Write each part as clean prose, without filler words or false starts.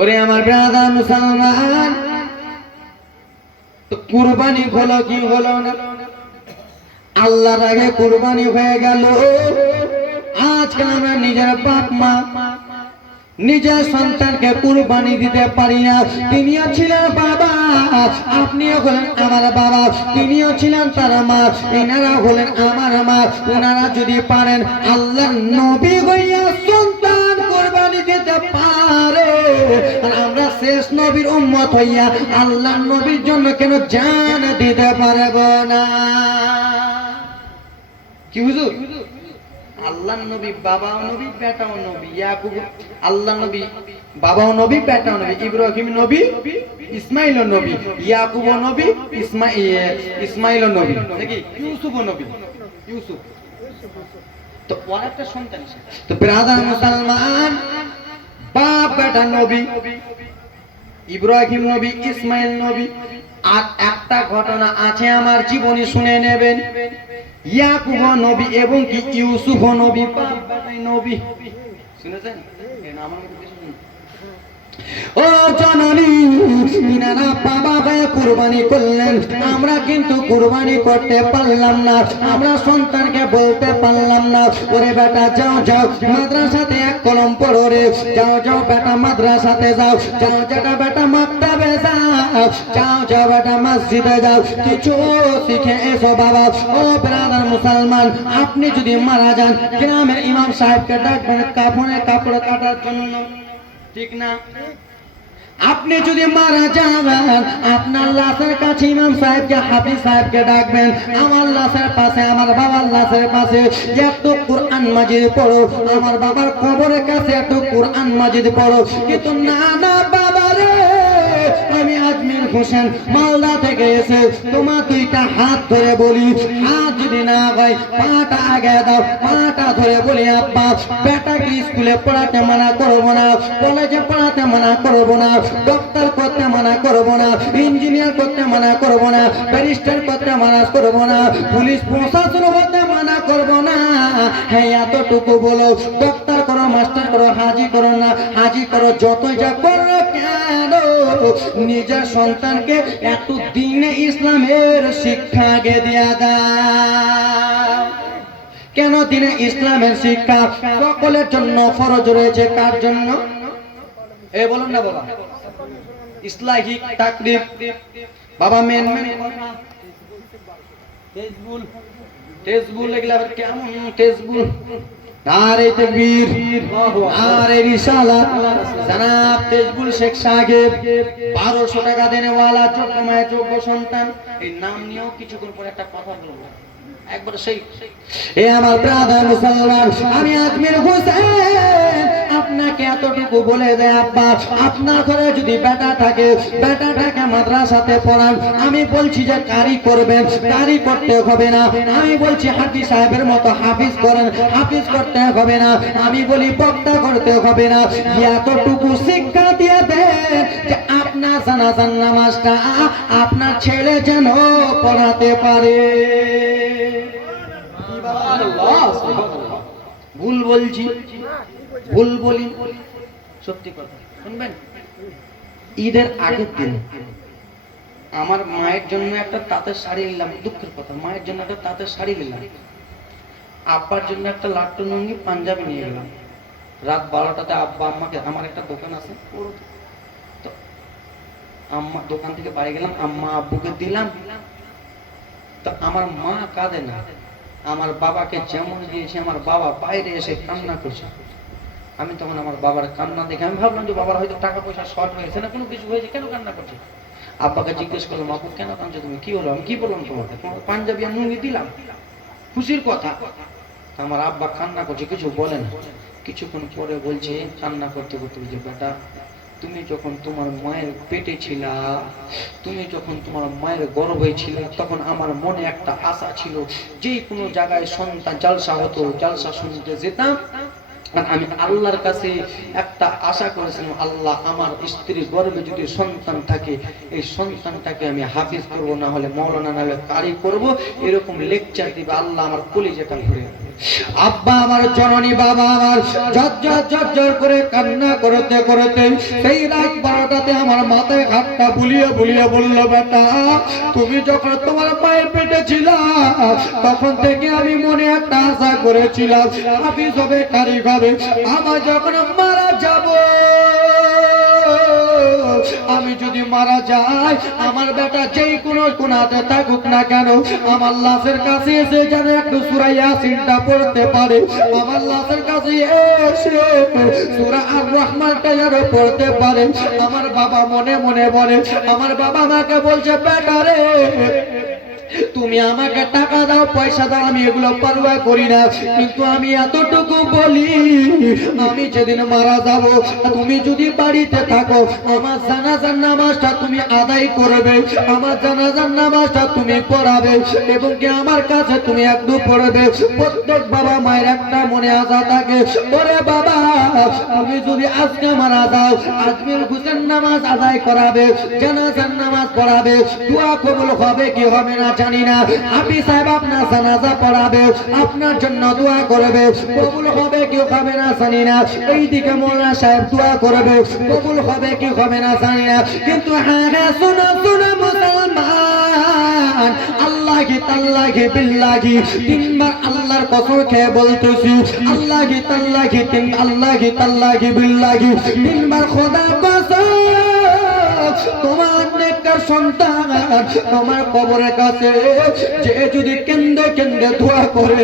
ওরে আমার ব্রাদার মুসলমান, তো কুরবানি হলো কি হলো না? আল্লাহর আগে কুরবানি হয়ে গেল। আজকাল আমরা নিজের বাপ মা নিজের সন্তানকে কুরবানি দিতে পারি না। তিনিও ছিলেন বাবা, আপনিও হলেন আমার বাবা, তিনিও ছিলেন তার মা, এনারা হলেন আমার মা। ওনারা যদি পারেন আল্লাহর নবী হইয়া সন্তান কুরবানি দিতে পারে, আর আমরা শেষ নবীর উম্মত হইয়া আল্লাহর নবীর জন্য কেন জান দিতে পারব না? কি হুজুর? আল্লাহর নবী বাবাও নবী বেটাও নবী, ইয়াকুব আল্লাহর নবী বাবাও নবী বেটাও নবী, ইব্রাহিম নবী ইসমাইল নবী, ইয়াকুব নবী ইসমাইল নবী, নাকি ইউসুফ নবী, ইউসুফ তো ওর একটা সন্তান। তো ব্রাদার মুসলমান, বাপ বেটা নবী, ইব্রাহিম নবী ইসমাইল নবী। আর একটা ঘটনা আছে আমার জীবনে, শুনে নেবেন। ইয়াকুব নবী এবং কি ইউসুফ নবী, বাপ বেটাই নবী। শুনেছেন? ও জননী, ইনারা বাবা ভাইয়া কুরবানি করলেন, আমরা কিন্তু কুরবানি করতে পারলাম না। আমরা সন্তানকে বলতে পারলাম না, ওরে বেটা যাও যাও মাদ্রাসাতে এক কলম পড়ো রে, যাও যাও বেটা মাদ্রাসাতে যাও, যাও যেটা বেটা মাক্তাবে যাও, যাও যাও বেটা মসজিদে যাও, কিছু শিখে এসো বাবা। ও ব্রাদার মুসলমান, আপনি যদি মারা যান, গ্রামের ইমাম সাহেবকে ডাকবেন কাপড় কাটার জন্য, ঠিক না? আপনি যদি মারা যান, আপনার লাশের কাছে ইমাম সাহেবকে হাফিজ সাহেবকে ডাকবেন, আমার লাশের পাশে আমার বাবার লাশের পাশে একটু কুরআন মাজিদ পড়ো, আমার বাবার কবরের কাছে একটু কুরআন মাজিদ পড়ো। কিন্তু না না বাবা রে, আমি আজমির হোসেন মালদা থেকে এসে তোমার দুইটা হাত ধরে বলি, হাত যদি না হয় পাটা আগে দাও, পাটা ধরে বলি আব্বা বেটাকে স্কুলে পড়াতে মানা করবো না, কলেজে পড়াতে মানা করবো না, ডক্টর করতে মানা করবো না, ইঞ্জিনিয়ার করতে মানা করবো না, ব্যারিস্টার করতে মানা করবো না, পুলিশ প্রশাসন হতে মানা করবো না। হ্যাঁ এতটুকু বলো, ডক্টর করো, মাস্টার করো, হাজি করো না হাজি করো, যতই যা করো কেন, নিজের সন্তানকে এত দিনে ইসলামের শিক্ষা আগে দেয়া দাও। কেন দিনে ইসলামের শিক্ষা সকলের জন্য ফরজ রয়েছে, কার জন্য? এ বলুন না বাবা, ইসলাহিক তাকরিব বাবা মেন তেজবুল এগুলা কেমন তেজবুল, নারে তাকবীর, নারে রিসালাত, জনাব তেজবুল শেখ সাহেব 1200 টাকা দেনেওয়ালা, যোগ্য মায়ের যোগ্য সন্তান। এই নাম নিয়েও কিছুক্ষণ পরে একটা কথা বলবো, একবার সেই। এ আমার ব্রাদার মুসলমান, আমি আজমির হোসেন আপনাকে এতটুকু বলে দেয় আব্বা, আপনার ঘরে যদি বেটা থাকে, বেটাটাকে মাদ্রাসাতে পড়ান। আমি বলছি যে কারি করবেন, কারি করতে হবে না। আমি বলছি হাফিজ সাহেবের মতো হাফিজ করেন, হাফিজ করতে হবে না। আমি বলি বক্তা করতে হবে না। এতটুকু শিক্ষা দিয়ে দেন যে আপনার জানাজার নামাজটা আপনার ছেলে যেন পড়াতে পারে। ভুল বলছি, ভুল বলি, সত্যি কথা শুনবেন। ঈদের আগের দিন আমার মায়ের জন্য একটা তাঁতের শাড়ি নিলাম, দুঃখের কথা, মায়ের জন্য একটা তাঁতের শাড়ি নিলাম, আব্বার জন্য একটা লাট্টু লুঙ্গি পাঞ্জাবি নিয়ে গেলাম। রাত 12টাতে আব্বা আম্মাকে, আমার একটা দোকান আছে, তো আম্মা দোকান থেকে বাড়ি গেলাম, আম্মা আব্বুকে দিলাম। তো আমার মা কাঁদে না, আমার বাবাকে যেমন দিয়েছে, আমার বাবা বাইরে এসে কান্না করছে। আমি তখন আমার বাবার কান্না দেখে আমি ভাবলাম যে বাবার হয়তো টাকা পয়সা শর্ট হয়েছে না কোনো কিছু হয়েছে, কেন কান্না করছে। আব্বাকে জিজ্ঞেস করলাম, আপু কেন কাঁদছো তুমি, কি হলো? আমি কি বললাম তোমাকে, তোমার পাঞ্জাবি আর লুঙ্গি দিলাম, খুশির কথা। আমার আব্বা কান্না করছে, কিছু বলে না। কিছুক্ষণ পরে বলছে কান্না করতে করতে, যে বেটা তুমি যখন তোমার মায়ের পেটে ছিলা, তুমি যখন তোমার মায়ের গর্ভে ছিল, তখন আমার মনে একটা আশা ছিল, যে কোনো জায়গায় সন্তান জালসা হতো, জালসা শুনতে যেতাম, আমি আল্লাহর কাছে একটা আশা করেছিলাম, আল্লাহ আমার স্ত্রীর গর্ভে যদি সন্তান থাকে, এই সন্তানটাকে আমি হাফিজ করব, না হলে মৌলানা, না হলে কারি করব, এরকম লেকচার দিবে। আল্লাহ আমার কলিজাটা ভরে আব্বা আমার জননী বাবা আমার ঝরঝর করে কান্না করতে করতে সেই রাত 12টাতে আমার মাথায় হাতটা বুলিয়ে বুলিয়ে বলল, বেটা তুমি যখন তোমার মায়ের পেটে ছিলা তখন থেকে আমি মনে একটা আশা করেছিলাম হাফিজ হবে, কারি হবে। আমার যখন মারা যাব, আমি যদি মারা যাই, আমার বেটা যেই কোনো কোনাতে থাকুক না কেন, আমার লাশের কাছে এসে যেন একটু সূরা ইয়াসিনটা পড়তে পারে, আমার লাশের কাছে এসে সূরা আর রহমানটা যেন পড়তে পারে। আমার বাবা মনে মনে বলে, আমার বাবা আমাকে বলছে, বেটা রে তুমি আমাকে টাকা দাও, পয়সা দাও, আমি এগুলো পরোয়া করি না, কিন্তু আমি এতটুকু বলি, আমি যেদিন মারা যাব তুমি যদি বাড়িতে থাকো, আমার জানাজার নামাজটা তুমি আদায় করবে, আমার জানাজার নামাজটা তুমি পড়াবে এবং কি আমার কাছে তুমি একটু পড়বে। প্রত্যেক বাবা মায়ের একটা মনে আশা থাকে, ওরে বাবা তুমি যদি আজকে মারা যাও, আজমির হুসেন নামাজ আদায় করাবে, জানাজার নামাজ পড়াবে, দোয়া কবুল হবে কি হবে না জানি না, হাফিজ সাহেব আপনার জানাজা পড়াবে, আপনার জন্য দোয়া করবে, কবুল হবে কি হবে না জানি না, এইদিকে মোল্লা সাহেব দোয়া করবে, কবুল হবে কি হবে না জানি না। কিন্তু হ্যাঁ হ্যাঁ শোনো শোনো মুসলমান, আল্লাহি তাল্লাহি বিল্লাহি, তিনবার আল্লাহর কসম খেয়ে বলতেছি, আল্লাহি তাল্লাহি আল্লাহি তাল্লাহি বিল্লাহি, তিনবার খোদা কসম, তোমার নেককার সন্তান তোমার কবরের কাছে যে যদি কেন্দ্রে কেন্দ্রে দোয়া করে,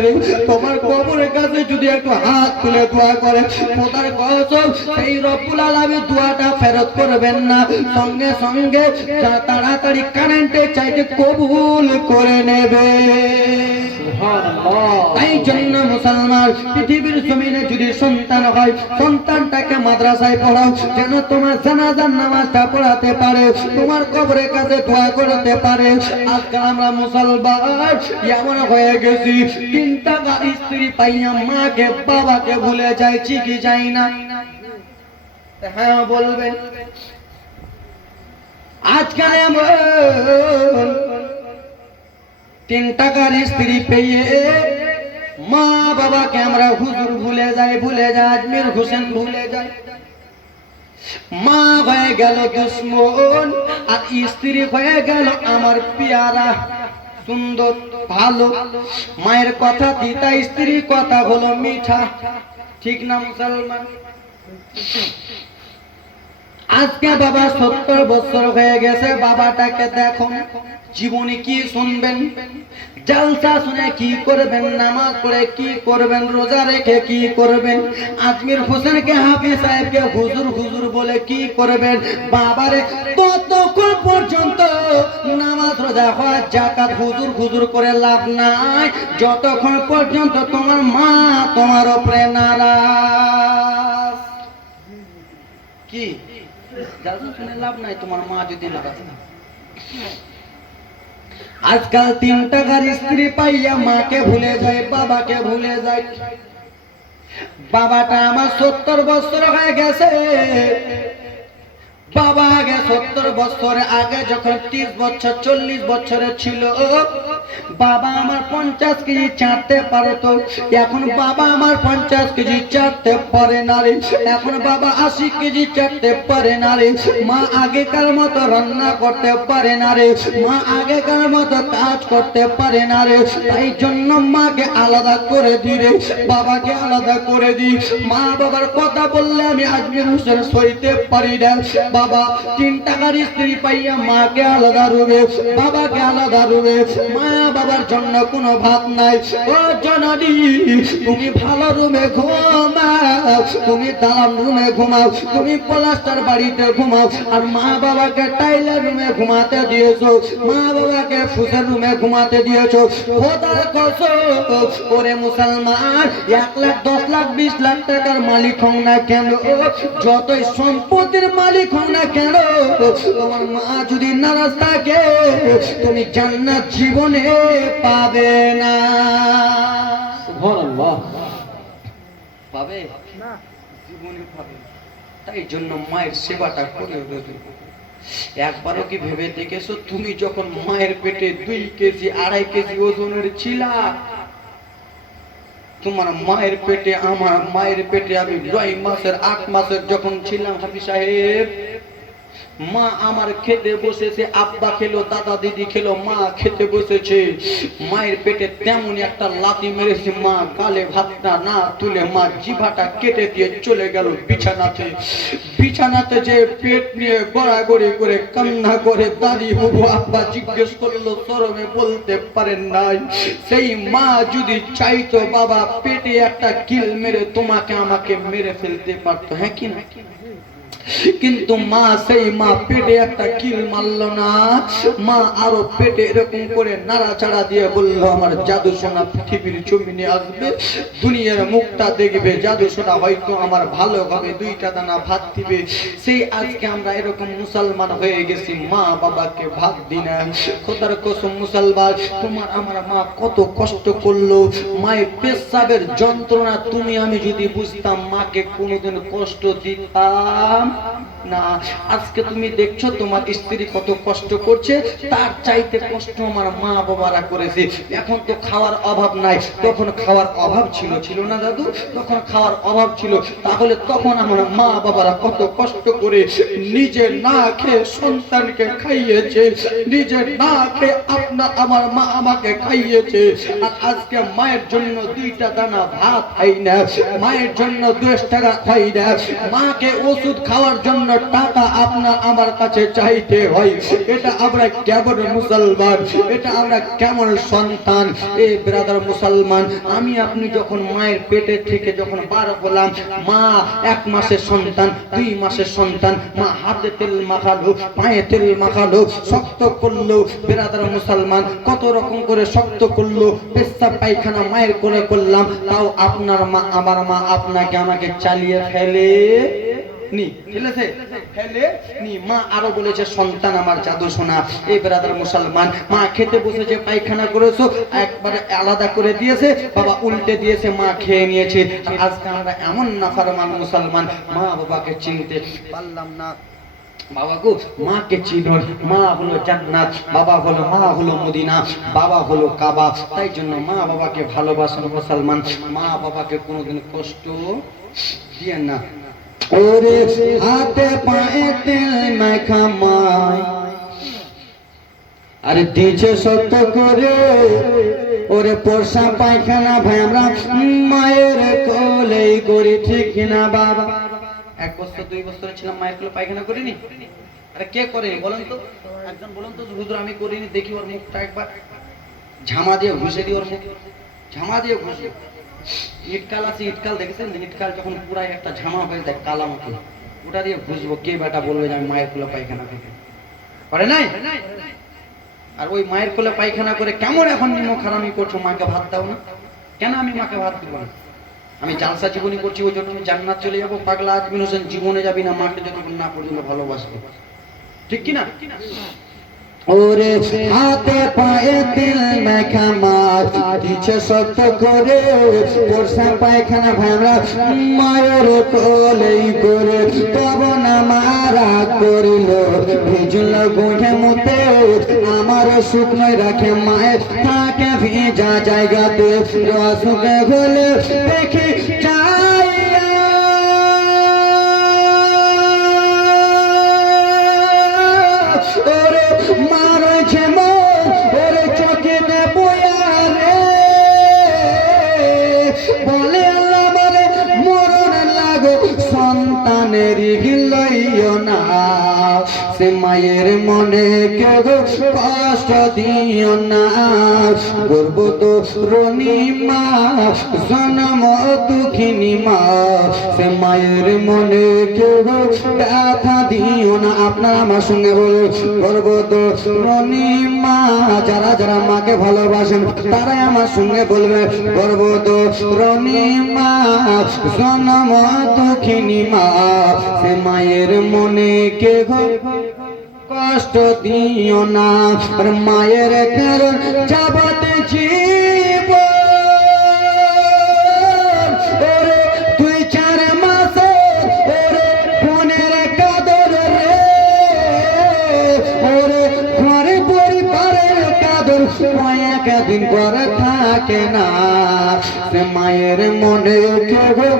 তোমার কবরের কাছে যদি একটু হাত তুলে দোয়া করে, খোদার কসম সেই রব্বুল আলামিন দোয়াটা ফেরত করবেন না, সঙ্গে সঙ্গে তাড়াতাড়ি কারেন্টের চাইতে কবুল করে নেবে। তাই জন্য মুসলমান পৃথিবীর জমিনে যদি সন্তান হয়, সন্তানটাকে মাদ্রাসায় পড়াও, যেন তোমার জানাজার নামাজটা পড়াতে পারে, তোমার কবরের কাছে দোয়া করতে পারে। আজকাল আমরা মুসলমান এমন হয়ে গেছি, 3 টাকার স্ত্রী পাইয়া মাকে বাবাকে ভুলে যাইছি কি যাই না? হ্যাঁ বলবেন। আজকাল এমন 3 টাকার স্ত্রী পেয়ে মা বাবাকে আমরা হুজুর ভুলে যাই, আজমির হোসেন ভুলে যাই। মা হয়ে গেল দুশ্মন আর স্ত্রী হয়ে গেল আমার পেয়ারা সুন্দর ভালো। মায়ের কথা তিতা, স্ত্রীর কথা হলো মিঠা, ঠিক না মুসলমান? আজকে বাবা 70 বছর হয়ে গেছে, বাবাটাকে দেখো জীবনে কি শুনবেন, জালসা শুনে কি করবেন, নামাজ পড়ে কি করবেন, রোজা রেখে কি করবেন, আজমির হোসেনকে হাফিজ সাহেবকে হুজুর হুজুর বলে কি করবেন? বাবারে ততক্ষণ পর্যন্ত নামাজ রোজা হজ যাকাত হুজুর হুজুর করে লাভ নাই, যতক্ষণ পর্যন্ত তোমার মা তোমার উপরে নারাজ। কি জালসা শুনে লাভ নাই, তোমার মা যদি নারাজ না। আজকাল 3 টাকার স্ত্রী পাইয়া মাকে ভুলে যায়, বাবাকে ভুলে যায়। বাবাটা আমার 70 বছর হয়ে গেছে, বাবা আগে 70 বছর আগে যখন 30 বছর 40 বছরের ছিল, বাবা আমার 50 কেজি চাটতে পারতো, এখন বাবা আমার 50 কেজি চাটতে পারে না রে, এখন বাবা 80 কেজি চাটতে পারে না রে। মা আগেকার মতো রান্না করতে পারে না রে, মা আগেকার মতো কাজ করতে পারে না রে। তাই জন্য মাকে আলাদা করে দি রে, বাবাকে আলাদা করে দি। মা বাবার কথা বললে আমি আজমির হোসেন সইতে পারি না। বাবা 3 টাকার স্ত্রী পাইয়া মাকে আলাদা রুমে, বাবাকে আলাদা রুমে, মায়া বাবার জন্য কোনো ভাত নাই। ও জননী তুমি ভালো রুমে ঘুমাও, তুমি দালান রুমে ঘুমাও, তুমি প্লাস্টার বাড়িতে ঘুমাও, আর মা বাবাকে টাইলের রুমে ঘুমাতে দিয়েছো, মা বাবাকে ফুসের রুমে ঘুমাতে দিয়েছো। খোদার কসম ওরে মুসলমান, 1 লাখ 10 লাখ 20 লাখ টাকার মালিক হও না কেন, যতই সম্পত্তির মালিক হও না কেন, তোমার মা যদি নারাজ থাকে তুমি জান্নাত জীবনে পাবে না। সুবহানাল্লাহ, পাবে না, জীবনে পাবে। তাই জন্য মায়ের সেবাটা করে দেবে। একবারও কি ভেবে দেখেছো তুমি যখন মায়ের পেটে 2 কেজি 2.5 কেজি ওজনের ছিলা, তোমার মায়ের পেটে, আমার মায়ের পেটে আমি 9 মাসের 8 মাসের যখন ছিলাম হাফিজ সাহেব, মা আমার খেতে বসেছে, আব্বা খেলো, দাদা দিদি খেলো, মা খেতে বসেছে, মায়ের পেটে তেমন একটা লাথি মেরেছে, মা গালে ভাতটা না তুলে মা জিভাটা কেটে দিয়ে চলে গেল বিছানাতে। বিছানাতে যে পেট নিয়ে গড়াগড়ি করে কান্না করে দাঁড়িয়ে হবু আব্বা জিজ্ঞেস করলো, শরমে বলতে পারেন নাই, সেই মা যদি চাইতো বাবা পেটে একটা কিল মেরে তোমাকে আমাকে মেরে ফেলতে পারতো, হ্যাঁ কি না? কিন্তু মা, সেই মা পেটে একটা কিল মারলো না। মা আরো পেটে এরকম করে নাড়াচাড়া দিয়ে বলল, আমার জাদু সোনা পৃথিবীর জমিনে আসবে, দুনিয়ার মুখটা দেখবে, জাদু সোনা হয়তো আমার ভালো হবে, 2টা দানা ভাত দিবে। সেই আজকে আমরা এরকম মুসলমান হয়ে গেছি, মা বাবাকে ভাত দিই না। খোদার কসম মুসলমান, তোমার আমার মা কত কষ্ট করলো, মায়ের পেশাবের যন্ত্রণা তুমি আমি যদি বুঝতাম, মাকে কোনোদিন কষ্ট দিতাম না। আজকে তুমি দেখছো তোমার স্ত্রী কত কষ্ট করছে, তার চাইতে কষ্ট আমার মা বাবারা করেছে। এখন তো খাওয়ার অভাব নাই, তখন খাওয়ার অভাব ছিল, ছিল না দাদু? তখন খাওয়ার অভাব ছিল, তাহলে তখন আমার মা বাবারা কত কষ্ট করে নিজে না খেয়ে সন্তানকে খাইয়েছে, নিজে না খেয়ে আমার মা আমাকে খাইয়েছে। আর আজকে মায়ের জন্য 2টা দানা ভাত খাই না, মায়ের জন্য 10 টাকা খাই না, মাকে ওষুধ খাওয়ার জন্য টাকা আপনার আমার কাছে চাইতে হয়। এটা আমরা কেমন মুসলমান, এটা আমরা কেমন সন্তান? এ ব্রাদার মুসলমান, আমি আপনি যখন মায়ের পেটে থেকে যখন বার হলাম, মা 1 মাসের সন্তান, 2 মাসের সন্তান, মা হাতে তেল মাখালো, পায়ে তেল মাখালো, শক্ত করলো, ব্রাদার মুসলমান কত রকম করে শক্ত করলো, পেশাব পায়খানা মায়ের করে করলাম, তাও আপনার মা আমার মা আপনাকে আমাকে চালিয়ে ফেলে নি, ফেলেছে ফেলে নি। মা আরো বলেছে, সন্তান আমার জাদু সোনা। এই ব্রাদার মুসলমান, মা খেতে বসেছে, পায়খানা করেছো, একবারে আলাদা করে দিয়েছে, বাবা উল্টে দিয়েছে, মা খেয়ে নিয়েছে। আজকে আমরা এমন নাফরমান মুসলমান, মা বাবাকে চিনতে পারলাম না। বাবা গো, মাকে চিনুন, মা হলো জান্নাত, বাবা হলো, মা হলো মদিনা, বাবা হলো কাবা। তাই জন্য মা বাবাকে ভালোবাসুন মুসলমান, মা বাবাকে কোনোদিন কষ্ট দিয়েন না। ওরে হাতে পায়ে তেল মাখা মাই, আরে দিছে সত্য করে, ওরে পোষা পায়খানা ভাই আমরা মায়ের কোলেই করি, ঠিক না বাবা? 1 বছর 2 বছর ছিলাম, মায়ের কোলে পায়খানা করিনি? আরে কে করে বলেন তো? একজন বলুন তো, হুজুর আমি করিনি, দেখি ওর মুখটা একবার ঝামা দিয়ে ঘষে দিই, ওর মুখ ঝামা দিয়ে ঘষে। ইটকাল আছে, ইটকাল দেখেছেন? ইটকাল যখন পুরাই একটা ঝামা হয়ে যায় কালা মতো, ওটা দিয়ে ঘুষবো, কে বেটা বলবে যে আমি মায়ের কোলে পায়খানা করে নাই? আর ওই মায়ের কোলে পায়খানা করে কেমন এখন নিমক হারামি করছো, মাকে ভাত দাও না কেন? আমি মাকে ভাত দিব না, আমি জালসা জীবনী করছি, ওই জন্য আমি জান্নাত চলে যাবো? পাগলা আজমিন হোসেন, জীবনে যাবি না, মাকে যতক্ষণ না পর্যন্ত ভালোবাসবে, ঠিক কিনা? ওরে হাতে পায়ে তেল মাখা মাছ দিছে সত্য করে, পোষা পায়খানা ভাঙা মায়ের কোলেই করে, তব না মারা করিল, ভিজল গুঁড়ে মুতে আমার শুকনো রাখে, মায়ের থাকে ভিজা জায়গাতে, রসুকে বলে দেখি মায়ের মনে কেউ কষ্ট দিও না, গর্ব তো রনি মা, জনম দুঃখিনী মা, সে মায়ের মনে কেউ ব্যথা দিও না। আপনারা আমার সঙ্গে বলুন, গর্ব তো রনি মা, যারা যারা মাকে ভালোবাসেন তারাই আমার সঙ্গে বলবে, গর্ব তো রনি মা, জনম দুঃখিনী মা, সে মায়ের মনে কেউ কষ্ট দিও না। মায়ের কারণ যাবতে জীব, 2-4 মাস ওরে বোনের কাদর রে, ওরে ঘরে পরিবারের কাদর কয়েকদিন পর থাকে না। সে মায়ের মনে কেগো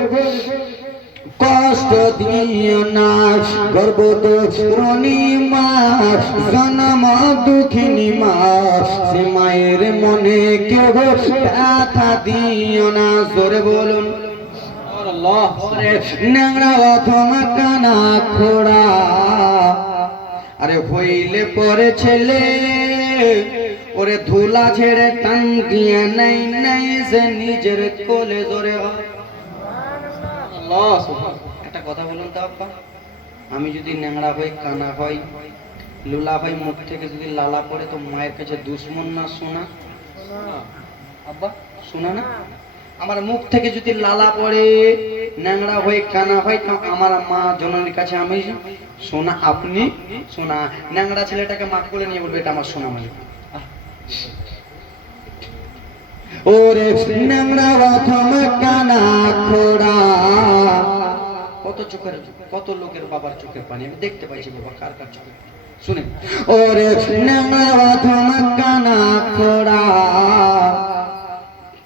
কষ্ট দিও না, গর্ভধারিণী মা, জনম দুঃখিনী মা, সে মায়ের মনে কেহ ব্যথা দিও না। জোরে বলুন ন্যাংরা অথমা কানা খোড়া, আরে হইলে পরে ছেলে ওরে ধুলা ছেড়ে টান দিয়ে নাই নাই যে নিজের কোলে। জোরে হয় একটা কথা বলুন তো আব্বা, আমি যদি ন্যাংরা হই, কানা হই, লুলা হই, মুখ থেকে যদি লালা পড়ে তো মায়ের কাছে দুশ্মন না শোনা? আব্বা শোনা না? আমার মুখ থেকে যদি লালা পড়ে, ন্যাংরা হই, কানা হয়, তো আমার মা জননীর কাছে আমি সোনা, আপনি সোনা। ন্যাংরা ছেলেটাকে মা কোলে নিয়ে বলবে এটা আমার সোনা মানে। ওরে ন্যাংরা প্রথম কানা খোড়া, কত চোখের, কত লোকের বাবার চোখের পানি আমি দেখতে পাইছি বাবা, কার কার চোখে শুনে। ওরে ন্যাংরা প্রথম কানা খোড়া,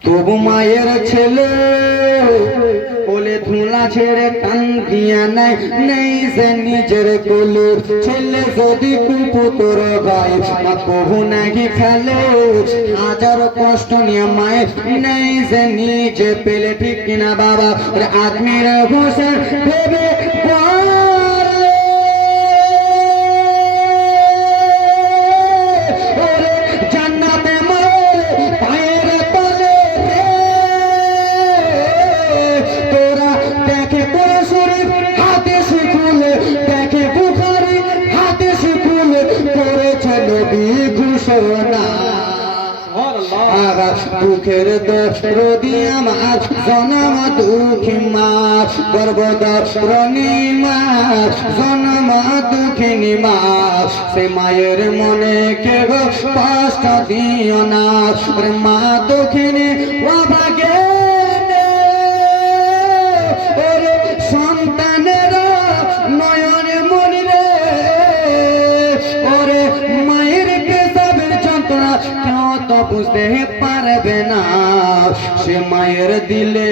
তবু মায়ের ছেলে কোলে ধুলা ছেড়ে টান দিয়া নাই নেই যে নিজের কোলে। ছেলে যদি কুপুতর গায় মা কবু নাকি খেলে, হাজার কষ্ট নিয়ে মায়ের নেই যে নিজে পেলে। ঠিক কিনা বাবা? আদমির ঘোষের ভেবে দুঃখের দরদি আমার জনম দুঃখী মা, গর্ভধারিণী মা, জনম দুঃখিনী মা, সে মায়ের মনে কেহ কষ্ট দিও না। মা দুঃখিনী বাবাকে সন্তানের নয়ন মনিরে, ওরে মায়ের পেশাবের যন্ত্রণা কেউ তো বুঝতে পারবে না, সে মায়ের দিলে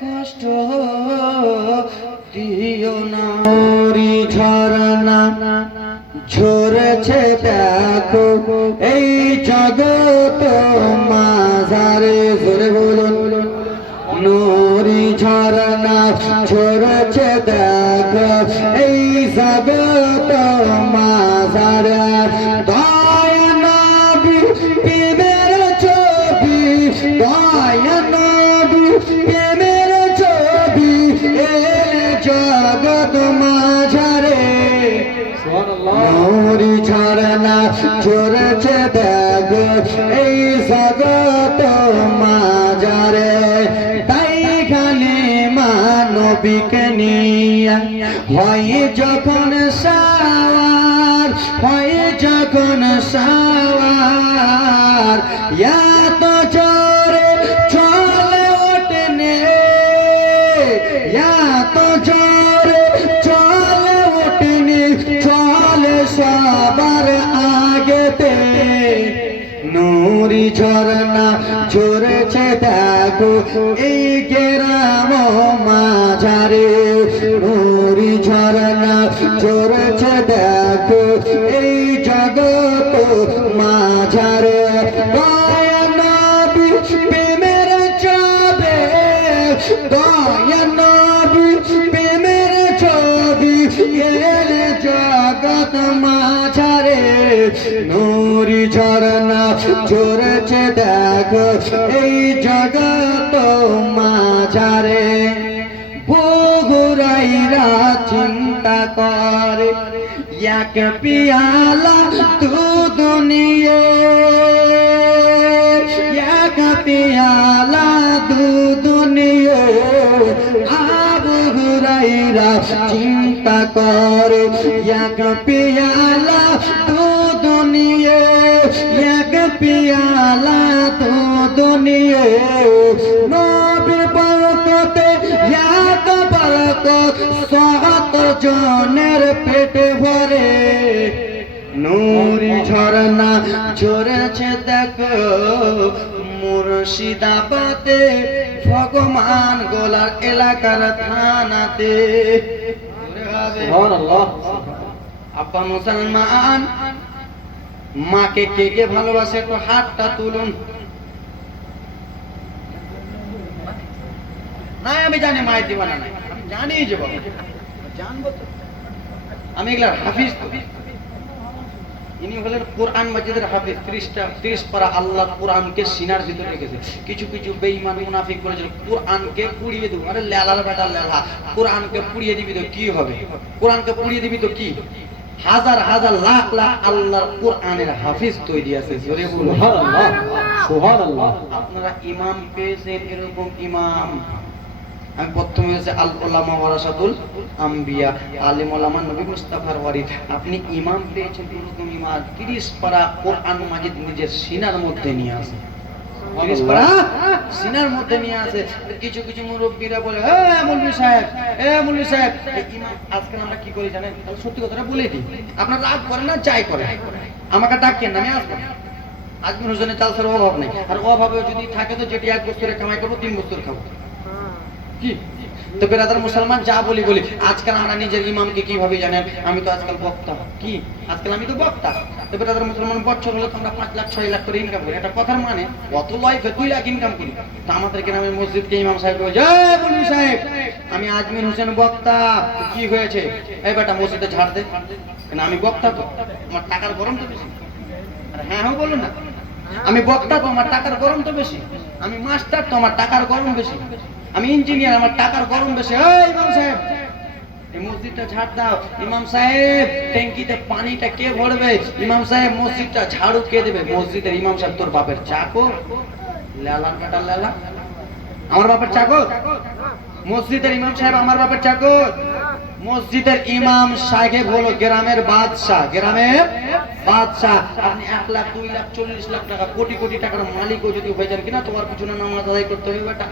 কষ্ট দিও না। ঝরনা ঝরেছে দেখো এই জগৎ মাঝারে। জোরে বলুন নুরি ঝরনা ঝরেছে দেখো এই জগৎ মাঝারে। দয়া নবী প্রেমের ছবি, দয়া নবী প্রেমের ছবি এলে জগৎ মাঝারে। নুরি ঝরনা ঝরেছে দেখো এই জগৎ মাঝারে। তাই খালি মানবীকে নিয়ে হয় যখন সাওয়ার, হয় যখন সাওয়ার, এত জোরে চলে ওঠেনে, এত জোরে চলে ওঠেনে, চলে সবার আগেতে। নুরি ঝরনা ঝরেছে দেখো এই গ্রাম মাঝারে। নুরি ঝরনা ঝরেছে দেখো এই জগৎ মাঝারে। দয়া নবী প্রেমের ছবি, দয়া নবী প্রেমের ছবি এলে জগৎ মাঝারে। নুরি ঝরনা ঝরেছে দেখো এই জগৎ মাঝারে। বগুড়াইরা চিন্তা করে এক পিয়ালা দুধ নিয়ে, এক পিয়ালা দুধ নিয়ে। বগুড়াইরা চিন্তা করে এক পিয়ালা দুধ নিয়ে, এক পিয়ালা দুধ নিয়ে। নবী বরকতে এক বরকত ৭০ জনের পেটে ভরে। নূরি ঝরনা ঝরেছে দেখো মুর্শিদাবাদে, ভগবান গোলার এলাকার থানাতে। সুবহানাল্লাহ। আব্বা মুসলমান, মাকে কে কে ভালোবাসে একটু হাতটা তুলুন। নাই আমি জানি মায়ের দিওয়ানা নাই, আমি জানি যে বাবা জানবো তো, আমি এগুলার হাফিজ। ইনি হলেন কোরআন মাজিদের হাফিজ। 30 পারা আল্লাহ কোরআনকে সিনার ভিতরে রেখেছে। কিছু কিছু বেঈমান মুনাফিক বলেছিল কোরআনকে পুড়িয়ে দেব। আরে লেলার বেটা লেলা, কোরআনকে পুড়িয়ে দিবি তো কি হবে? কোরআনকে পুড়িয়ে দিবি তো কি? হাজার হাজার লাখ লাখ আল্লাহর কোরআনের হাফিজ তৈরি আছে। জোরে বলুন সুবহানাল্লাহ, সুবহানাল্লাহ। আপনারা ইমাম পেয়েছেন, এরকম ইমাম। আমি প্রথমে হচ্ছে আল উলামা ওয়ারাসাতুল আম্বিয়া, আলেম ওলামা নবী মুস্তাফার ওয়ারিস। আপনি ইমাম পেয়েছেন, এরকম ইমাম 30 পারা কোরআন মাজিদ নিজের সিনার মধ্যে নিয়ে আসে। 30 পারা সিনার মধ্যে নিয়ে আসে। কিছু কিছু মুরব্বীরা বলে মৌলভী সাহেব, মৌলভী সাহেব। ইমাম আজকাল আমরা কি করি জানেন? সত্যি কথাটা বলে দিই, আপনারা রাগ করেন না যাই করেন, আমাকে ডাকেন না, আমি আসবো। আজমির হোসেনের চালসার অভাব নেই, আর অভাবে যদি থাকে তো যেটি 1 বছরে কামাই করবো 3 বছর খাবো। কি তো বেরাদার মুসলমান, যা বলি বলি, আজকাল আমরা নিজের ইমামকে কিভাবে জানেন? আমি তো আজকাল বক্তা। কি আজকাল আমি তো বক্তা। তো বেরাদার মুসলমান, বছর হলে তো আমরা 5 লাখ 6 লাখ করে ইনকাম করি। এটা কথার মানে কত লাইফে 2 লাখ ইনকাম করি। তো আমাদের গ্রামের মসজিদকে ইমাম সাহেব জয় বলুন সাহেব, আমি আজমির হোসেন বক্তা। কি হয়েছে? এই বেটা মসজিদে ঝাড় দে। কেন? আমি বক্তা তো, আমার টাকার গরম তো বেশি। আরে হ্যাঁ হ্যাঁ বলুন না, আমি বক্তা তো আমার টাকার গরম তো বেশি। আমি মাস্টার তো আমার টাকার গরম বেশি। আমি ইঞ্জিনিয়ার, আমার টাকার গরম বেশি। এই ইমাম সাহেব, এই মসজিদটা ঝাড় দাও। ইমাম সাহেব, ট্যাঙ্কিতে পানিটা কে ভরবে? ইমাম সাহেব, মসজিদটা ঝাড়ু কে দেবে? মসজিদের ইমাম সাহেব তোর বাপের চাকর? লেলার কাটা লেলা, আমার বাপের চাকর? মসজিদের ইমাম সাহেব আমার বাপের চাকর? মসজিদের ইমাম সাহেব হলো গ্রামের বাদশাহ, গ্রামের বাদশাহ। আপনি 1 লাখ 2 লাখ 40 লাখ টাকা, কোটি কোটি টাকার মালিকও যদি হয়ে যান কিনা, তোমার পিছনে নামাজ আদায় করতে হবে বেটা।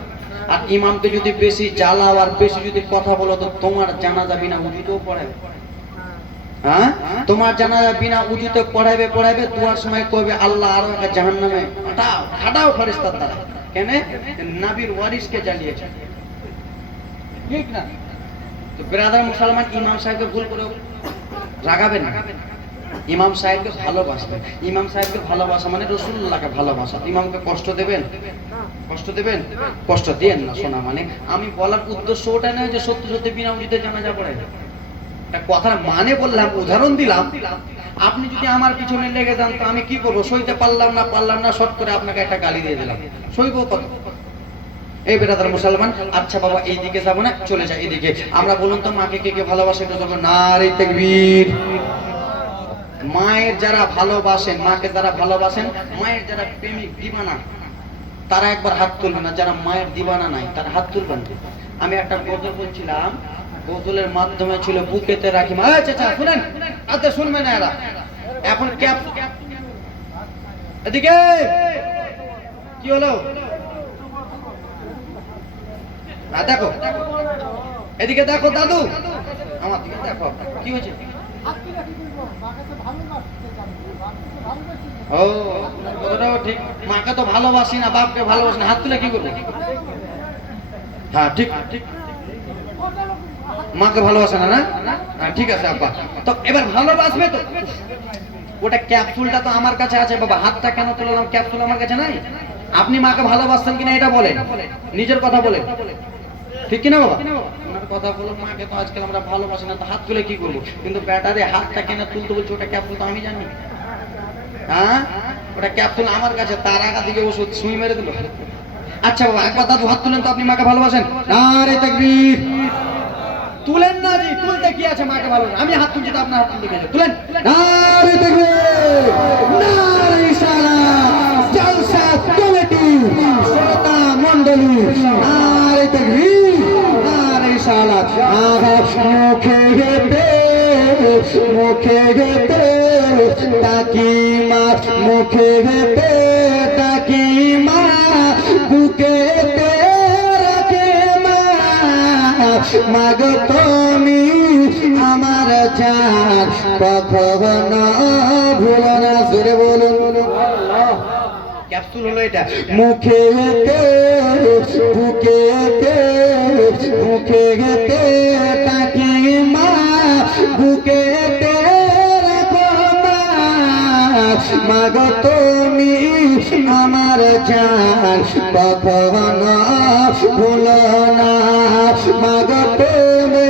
আর ইমামকে যদি বেশি জ্বালাও আর বেশি যদি কথা বলো তো তোমার জানাজা বিনা উজুতেও পড়াবে। হ্যাঁ, তোমার জানাজা বিনা উজুতে পড়াইবে। দুয়ার সময় কইবে আল্লাহ আরো একটা জাহান্নামে ফাটাও ফেরেশতার দ্বারা। কেন? নবীর ওয়ারিসকে জ্বালিয়েছে, ঠিক না? তো ব্রাদার মুসলমান, ইমাম সাহেবকে ভুল করে রাগাবেন না। ইমাম সাহেবকে ভালোবাসবেন। ইমাম সাহেবকে ভালোবাসা মানে রাসূলুল্লাহকে ভালোবাসা। ইমামকে কষ্ট দেবেন? কষ্ট দেবেন? কষ্ট দেন না শোনা। মানে আমি বলার উদ্দেশ্য ওটা নয় যে সত্যি সত্যি বিনা উজুতে জানাজা পড়ে। একটা কথার মানে বললাম, উদাহরণ দিলাম। আপনি যদি আমার পিছনে লেগে যান তো আমি কি করবো? সইতে পারলাম না, শর্ট করে আপনাকে একটা গালি দিয়ে দিলাম, সইব কত? এই বেরাদার মুসলমান, আচ্ছা বাবা এইদিকে যাবো না, চলে যাই এদিকে। আমরা বলুন তো মাকে কে কে ভালোবাসে? নারে তাকবীর। মায়ের যারা ভালোবাসেন, মাকে যারা ভালোবাসেন, মায়ের যারা প্রেমিক দিবানা, তারা একবার হাত তুলবেন। না যারা মায়ের দিবানা নাই তারা হাত তুলবেন। আমি একটা গজল বলছিলাম, গজলের মাধ্যমে ছিল বুকেতে রাখি মা। চাচা শুনেন, আচ্ছা শুনবেন না এরা। এখন ক্যাপ এদিকে কি হলো? দেখো এদিকে, দেখো দাদু, আমার দিকে দেখো, কি হয়েছে? ও কথাটাও ঠিক, মাকে তো ভালোবাসি না, বাপকে ভালোবাসি না, হাত তুলে কি করবো? হ্যাঁ ঠিক ঠিক, মাকে ভালোবাসে না, না? হ্যাঁ ঠিক আছে আব্বা। তো এবার ভালোবাসবে তো। ওটা ক্যাপসুলটা তো আমার কাছে আছে বাবা, হাতটা কেন তুললাম? ক্যাপসুল আমার কাছে নাই। আপনি মাকে ভালোবাসছেন কিনা এটা বলেন, নিজের কথা বলেন, ঠিক কিনা বাবা? ওনার কথা বলো, মাকে তো আজকাল আমরা ভালোবাসি না, তো হাত তুলে কি করবো? কিন্তু ব্যাটারে হাতটা কেন তুলতে বলছে, ওটা ক্যাপসুল তো আমি জানি। হ্যাঁ ওটা ক্যাপসুল আমার কাছে, তার আগা দিকে ওষুধ সুই মেরে দিল। আচ্ছা বাবা একবার দাদু হাত তুলেন তো, আপনি মাকে ভালোবাসেন? নারে তাকবীর। তুলেন না জি, তুলতে কি আছে? মাকে ভালোবাসেন। আমি হাত তুলছি তো আপনার হাত তুলতে গেছে, তুলেন। নারে তাকবীর, নারে ইশারাত, জলসা কমিটি, শ্রোতা মণ্ডলী, নারে তাকবীর, নারে ইশারাত। মুখে গেতে তাকি মা, মুখে গেতে তাকি মা, বুকেতে রাখে মা। মাগো তুমি আমার জান কখনো ভুলো না। জোরে বলুন ক্যাপসুল হলো এটা। মুখেতে বুকেতে মুখেতে তাকে মা বুকেতে রাখো মা। মাগো তুমি আমার জান কখনো ভুলো না। মাগো তুমি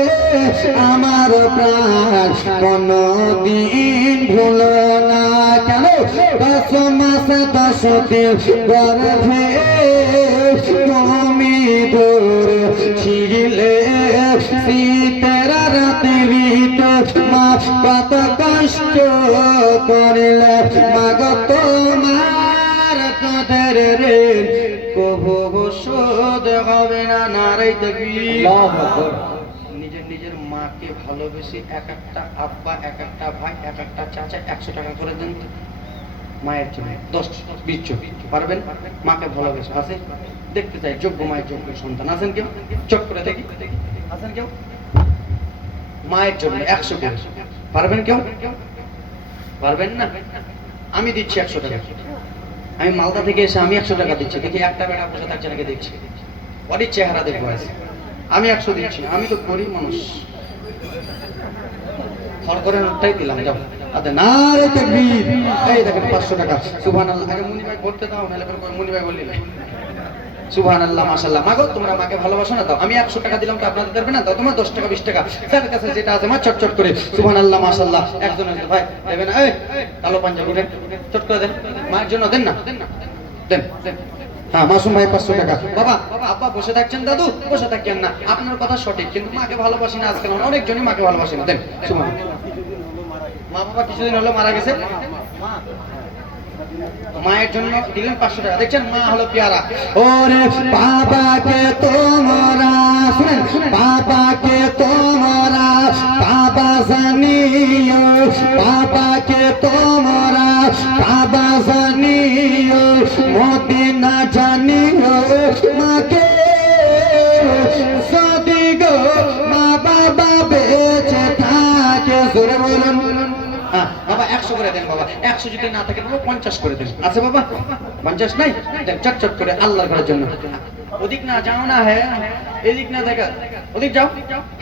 আমার প্রাণ কোনদিন ভুলো না। কেন 10 মাস 10 দিন গর্ভে তুমি ধরেছিলে শীতের রাত্রিতে মা কত কষ্ট করিলে। মাগো তোমার তোদের ঋণ কবু শোধ হবে না। নারে তাকবীর। নিজের মাকে ভালোবেসে এক একটা আব্বা এক একটা ভাই এক একটা চাচা 100 টাকা করে দেন মায়ের জন্য। 10-20 পারবেন? মাকে ভালোবেসে আছে দেখতে চাই যোগ্য মায়ের যোগ্য সন্তান আছেন কেউ? চট করে দেখি আছেন কেউ? মায়ের জন্য 100 করে পারবেন কেউ? পারবেন না? আমি দিচ্ছি 100 টাকা। আমি মালদা থেকে এসে আমি 100 টাকা দিচ্ছি। দেখি একটা বেড়া বসে থাকছে নাকি দেখছি। ওরই চেহারা দেখবো আছে। আমি 100 দিচ্ছি। আমি তো গরিব মানুষ। খড় করে নোটটাই দিলাম। যাও আচ্ছা নারে তাকবীর। এই দেখেন 500 টাকা। সুবহানাল্লাহ। আগে মুনি ভাই বলতে দাও নালে মুনি ভাই বললি না। সুবহানাল্লাহ মাশাআল্লাহ। মাগো তোমরা মাকে ভালোবাসো না? দাও। আমি 100 টাকা দিলাম তো আপনাদের দেবে না? দাও তোমার 10 টাকা 20 টাকা যার কাছে যেটা আছে মা চট করে। সুবহানাল্লাহ মাশাআল্লাহ। একজন ভাই দেবে না? এই কালো পাঞ্জাবি দেন চট করে দেন মায়ের জন্য। দেন না দেন। হ্যাঁ মাসুম ভাই 500 টাকা। বাবা আব্বা বসে থাকছেন, দাদু বসে থাকেন না। আপনার কথা সঠিক, কিন্তু মাকে ভালোবাসি না আজকাল অনেকজনই মাকে ভালোবাসে না। দেন সুবহানাল্লাহ। মা বাবা কিছুদিন হলো মারা গেছে, মায়ের জন্য দিলেন 500 টাকা। দেখছেন মা হলো পেয়ারা। ওরে বাবাকে তোমরা শুনেন, বাবাকে তোমরা বাবা জানিও, বাবাকে তোমরা বাবা জানিও, মদিনা জানিও। মাকে যদি গো মা বাবা বেঁচে থাকে। জোরে বলুন। বাবা 100 করে দেন। বাবা 100 যদি না থাকে বাবা 50 করে দেন। আছে বাবা 50 নাই? দেন চট করে আল্লাহর ঘরের জন্য। ওদিক না যাও না, হ্যাঁ এদিক না দেখা ওদিক যাও।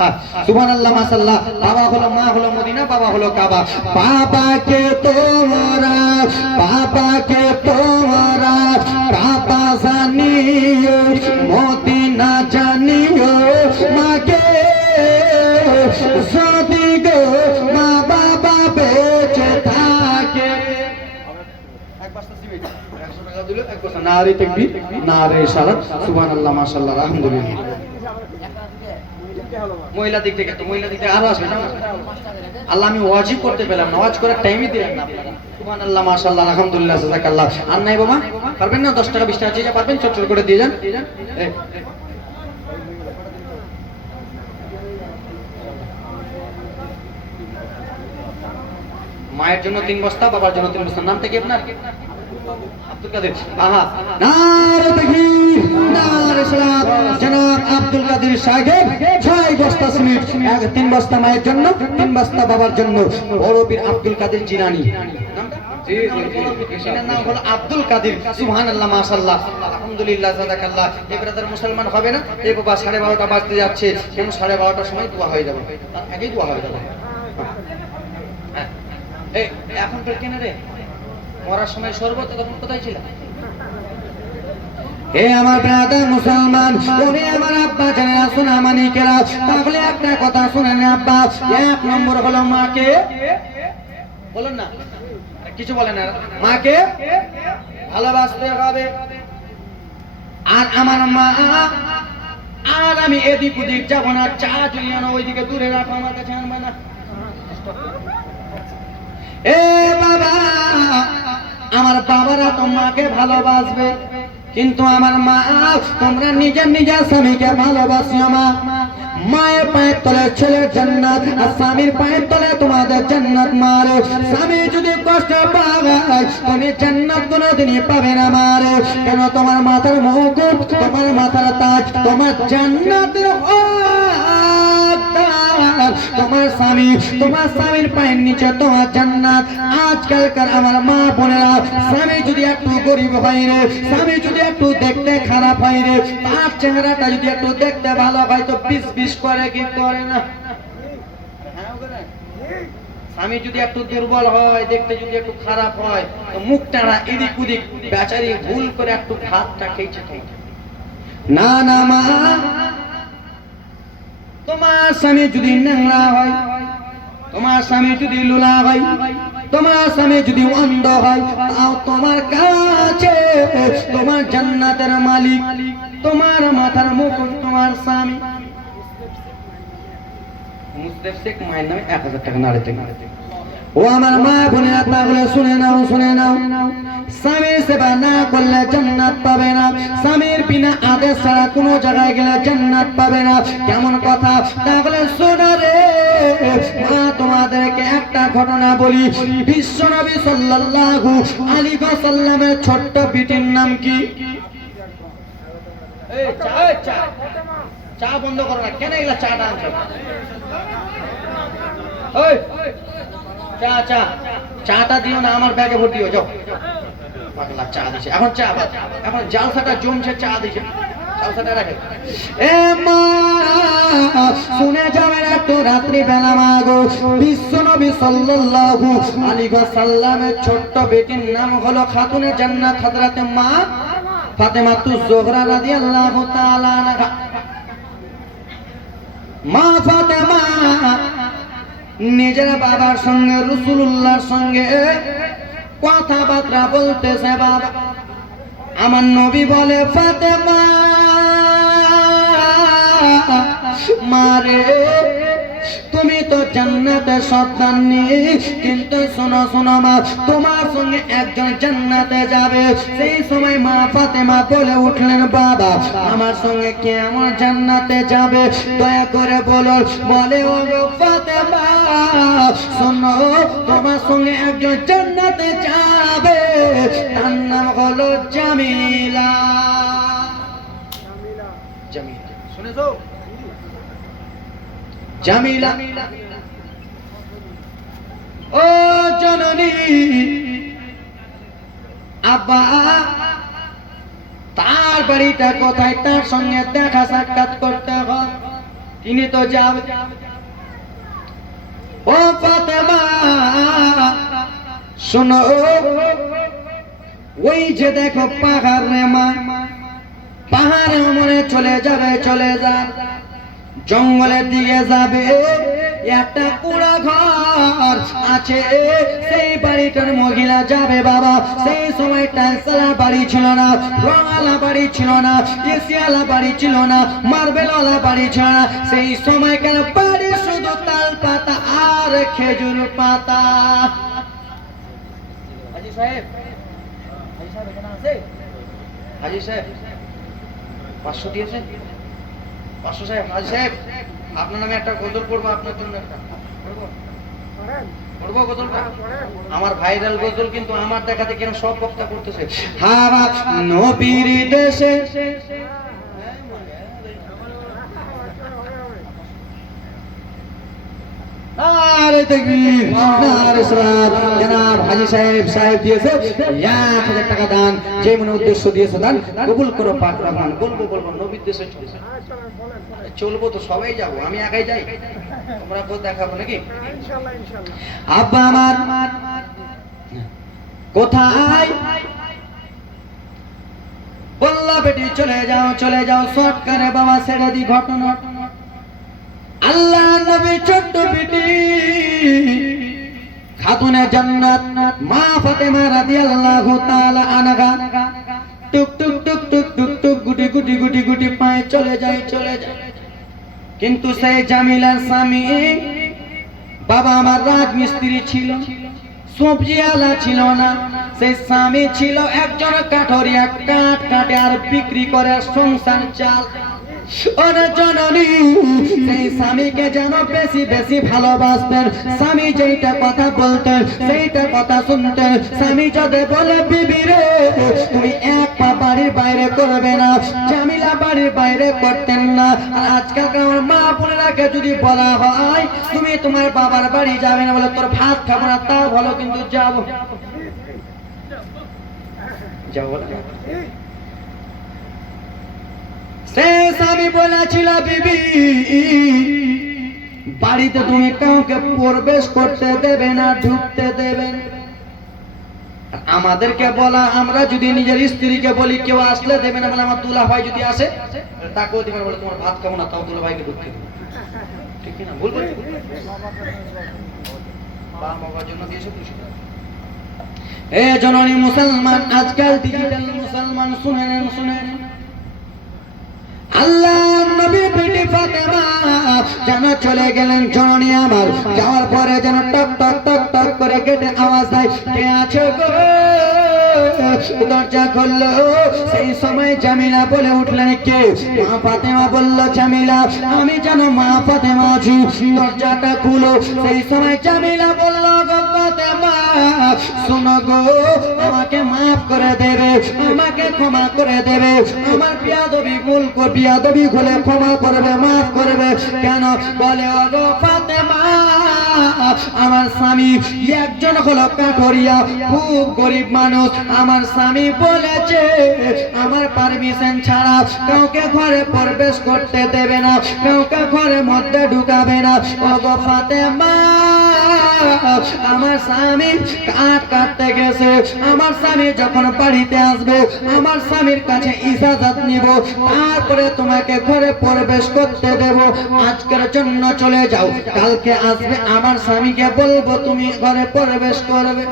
হ্যাঁ সুবহানাল্লাহ মাশাআল্লাহ। বাবা হলো মা হলো মদিনা, বাবা হলো কাবা। বাবাকে তোমরা বাবাকে তোমরা কাবা জানিও, মদিনা জানিও। মাকে যদি গো মা বাবা বেঁচে থাকে। নারে তাকবীর, নারে সালাত। সুবহানাল্লাহ মাশাআল্লাহ আলহামদুলিল্লাহ। মহিলা দিক থেকে আরো আসবে। আল্লাহ আমি ওয়াজিব করতে পেলাম না, ওয়াজ করার টাইমই দিলেন না আপনারা। সুবহানাল্লাহ মাশাআল্লাহ আলহামদুলিল্লাহ জাযাকাল্লাহ। আর নাই বাবা পারবেন না? 10 টাকা 20 টাকা যে পারবেন চট করে দিয়ে যান। মায়ের জন্য 3 বস্তা, বাবার জন্য 3 বস্তা। নামটা কি আপনার? আব্দুল কাদের। আহা নারে তাকবীর, নারে সালাত। জনাব আব্দুল কাদের সাহেব 6 বস্তা সিমেন্ট, 3 বস্তা মায়ের জন্য, 3 বস্তা বাবার জন্য। বড় পীর আব্দুল কাদের জিলানী। এর নাম হলো আব্দুল কাদের। সুবহানাল্লাহ মাশাআল্লাহ আলহামদুলিল্লাহ জাযাকাল্লাহ। এই ব্রাদার মুসলমান হবে না? এই বাবা 12:30টা বাজতে যাচ্ছে। কেন 12:30টার সময় দোয়া হয়ে যাবে? আগেই দোয়া হয়ে যাবে। এই এখন তো কেন রে মরার সময় শরবত তখন কোথায় ছিল? হে আমার ব্রাদার মুসলমান, ওরে আমার আব্বা জানেন শোনা মানিকেরা, তাহলে একটা কথা শুনেন আব্বা। 1 নম্বর হলো মাকে বলুন না, কিছু বলেন না, মাকে ভালোবাসতে হবে। আর আমার মা আর আমি এদিক ওদিক যাবো না। চা চুই আনো ওইদিকে দূরে রাখো, আমার কাছে আনবে না। এ বাবা আমার বাবারা তোমাকে ভালোবাসবে, কিন্তু আমার মা তোমরা নিজের স্বামীকে ভালোবাসিও। মা মায়ের পায়ের তলে ছেলের জান্নাত, আর স্বামীর পায়ের তলে তোমাদের জান্নাত। মারে স্বামী যদি কষ্ট পায় তুমি জান্নাত কোনোদিনই পাবে না। মারে কেন? তোমার মাথার মুকুট, তোমার মাথার তাজ, তোমার জান্নাতের তোমার স্বামী, তোমার স্বামীর পায়ের নিচে তোমার জান্নাত। আজকালকার আমার মা বোনেরা, স্বামী যদি একটু গরিব হয় রে, স্বামী যদি একটু দেখতে খারাপ হয় রে, তার চেহারাটা যদি একটু দেখতে ভালো হয় তো বিষ বিষ করে কি করে না? স্বামী যদি একটু দুর্বল হয়, দেখতে যদি একটু খারাপ হয়, তো মুখটা এদিক ওদিক বেচারি ভুল করে একটু ভাতটা খেয়েছে। না না মা, তোমার স্বামী যদি ন্যাংরা হয়, তোমার স্বামী যদি লুলা হয়, তোমার স্বামী যদি অন্ধ হয়, তাও তোমার কাছে তোমার জান্নাতের মালিক, তোমার মাথার মুকুট তোমার স্বামী। মুস্তাফ শেখ মায়ের নামে 1000 টাকা নাড়িতে। ও আমার মা বোনেরা, তাহলে শুনে নাও, শুনে নাও, স্বামীর সেবা না করলে জান্নাত পাবে না। স্বামীর বিনা আদেশ ছাড়া কোনো জায়গায় গেলে জান্নাত পাবে না। কেমন কথা? তাহলে শোনো রে মা, তোমাদেরকে একটা ঘটনা বলি। বিশ্বনবী সাল্লাল্লাহু আলাইহি ওয়াসাল্লামের ছোট্ট বিটির নাম কি? এই চা বন্ধ করো না কেন? এগুলা চাটা আনছো? ওই চাটা দিও না, আমার ব্যাগে ভর্তি হয়ে যাও। পাগলা চা দিছে এখন, চা এখন জালসাটা জমছে, চা দিছে, জালসাটা রাখে। এ মা শুনে যাবেন একটু রাত্রি বেলা মা গো, বিশ্বনবী সাল্লাল্লাহু আলাইহি ওয়াসাল্লামের ছোট্ট বেটির নাম হলো খাতুনে জান্নাত হযরতে মা ফাতেমাতুজ জোহরা রাদিয়াল্লাহু তাআলা আনহা। মা ফাতেমা নিজের বাবার সঙ্গে, রাসূলুল্লাহর সঙ্গে কথাবার্তা বলতেছে। বাবা আমার নবী বলে, ফাতেমা মারে, তুমি তো জান্নাতের সন্তান নেই, কিন্তু শোনো শোনো মা, তোমার সঙ্গে একজন জান্নাতে যাবে। সেই সময় মা ফাতেমা বলে উঠলেন, বাবা আমার সঙ্গে কেমন জান্নাতে যাবে দয়া করে বলো। বলে, ও গো ফাতেমা শোনো, তোমার সঙ্গে একজন জান্নাতে যাবে, তার নাম হলো জামিলা। জামিলা শুনেছো? জামিলা। ও জননী, আব্বা তার বাড়িটা কোথায়? তার সঙ্গে দেখা সাক্ষাৎ করতে হয়, তিনি তো যাবে। ও ফাতেমা শোনো, ওই যে দেখো পাহাড় রে মা, পাহাড়ে মনে চলে যাবে, চলে যান জঙ্গলের দিকে যাবে, একটা কুড়া ঘর আছে, সেই বাড়িটার মহিলা যাবে। বাবা সেই সময় টাইলসওয়ালা বাড়ি ছিল না, রঙালা বাড়ি ছিল না, এসিয়ালা বাড়ি ছিল না, মার্বেলওয়ালা বাড়ি ছিল না। সেই সময়কার বাড়ি শুধু তাল পাতা আর খেজুর পাতা। হাজি সাহেব, হাজি সাহেব এখানে আছে? হাজি সাহেব 500 দিয়েছেন? 500 সাহেব, হাজি সাহেব আপনার নামে একটা গজল পড়বো, আপনার জন্য একটা পড়বো গজলটা। আমার ভাইরাল গজল, কিন্তু আমার দেখাতে কেন সব বক্তা করতেছে। হারা নবীর দেশে নারে তাকবীর, নারে সালাত। জনাব হাজী সাহেব দিয়েছে 1000 টাকা দান। যে মনে উদ্দেশ্য দিয়েছে দান কবুল করো পাক রহমান। বলবো নবীর দেশে চলবো তো সবাই যাবো, আমি একাই যাই? তোমরা কেউ দেখাবো নাকি? ইনশাআল্লাহ ইনশাআল্লাহ। আব্বা আমার কোথায়? বললা বেটি চলে যাও, চলে যাও, শর্ট করে বাবা ছেড়ে দি ঘটনা। আল্লাহ নবী ছোট্ট বেটি খাতুনে জান্নাত মা ফাতেমা রাদিয়াল্লাহু তাআলা আনহা টুক টুক টুক টুক টুক টুক গুটি গুটি গুটি গুটি পায়ে চলে যায়, চলে যায়। কিন্তু সেই জামিলার স্বামী বাবা আমার রাজমিস্ত্রি ছিল, সবজিওয়ালা ছিল না। সেই স্বামী ছিল একজন কাঠরিয়া, কাঠ কাটে আর বিক্রি করে সংসার চাল। ওরে জননী সেই স্বামীকে যেন বেশি বেশি ভালোবাসতেন, স্বামী যেইটা কথা বলতেন সেইটা কথা শুনতেন। স্বামী যদি বলে বিবি রে তুমি এক পা বাড়ির বাইরে করবে না, জামিলা বাড়ির বাইরে করতেন না। আর আজকালকার আমার মা বোনেরাকে যদি বলা হয় তুমি তোমার বাবার বাড়ি যাবে না, বলে তোর ভাত খাবো না, তাও ভালো কিন্তু যাবো যাবো না। শেষ আমি বলেছিল বিবি বাড়িতে তুমি কাউকে প্রবেশ করতে দেবে না, ঢুকতে দেবে না। আমাদেরকে বলা, আমরা যদি নিজের স্ত্রীকে বলি কেউ আসলে দেবে না, বলে আমার দুলা ভাই যদি আসে তাকেও দেবে না, বলে তোমার ভাত খাবো না, তাও দুলা ভাইকে ঢুকতে দেবে। ঠিক না? ভুল বলছি? এ জননী মুসলমান, আজকাল ডিজিটাল মুসলমান শুনে নেন, শুনে নেন। আল্লাহ নবী বেটি ফাতেমা যেন চলে গেলেন জননী আমার, যাওয়ার পরে যেন টক টক টক টক করে গেটে আওয়াজ দেয়, কে আছো গো? দরজা খুললো। সেই সময় জামিলা বলে উঠলেন কে? মা ফাতেমা বলল জামিলা আমি যেন মা ফাতেমা আছি, দরজাটা খুলো। সেই সময় জামিলা বলল গো ফাতেমা শোনো গো, আমাকে মাফ করে দেবে, আমাকে ক্ষমা করে দেবে, আমার বিয়াদবি ভুল বিয়াদবি হলে ক্ষমা করবে, মাফ করবে। কেন? বলে ও গো ফাতেমা আমার স্বামী একজন হলো কাঠরিয়া, খুব গরিব মানুষ। আমার স্বামী বলেছে আমার পারমিশন ছাড়া কাউকে ঘরে প্রবেশ করতে দেবে না, কাউকে ঘরের মধ্যে ঢুকাবে না। ও গো ফাতেমা আমার স্বামী কাঠ কাটতে গেছে, আমার স্বামী যখন বাড়িতে আসবে আমার স্বামীর কাছে ইজাজত নিব, তারপরে তোমাকে ঘরে প্রবেশ করতে দেব। আজকের জন্য চলে যাও, কালকে আসবে আমার স্বামীকে বলবো তুমি ঘরে প্রবেশ করবে।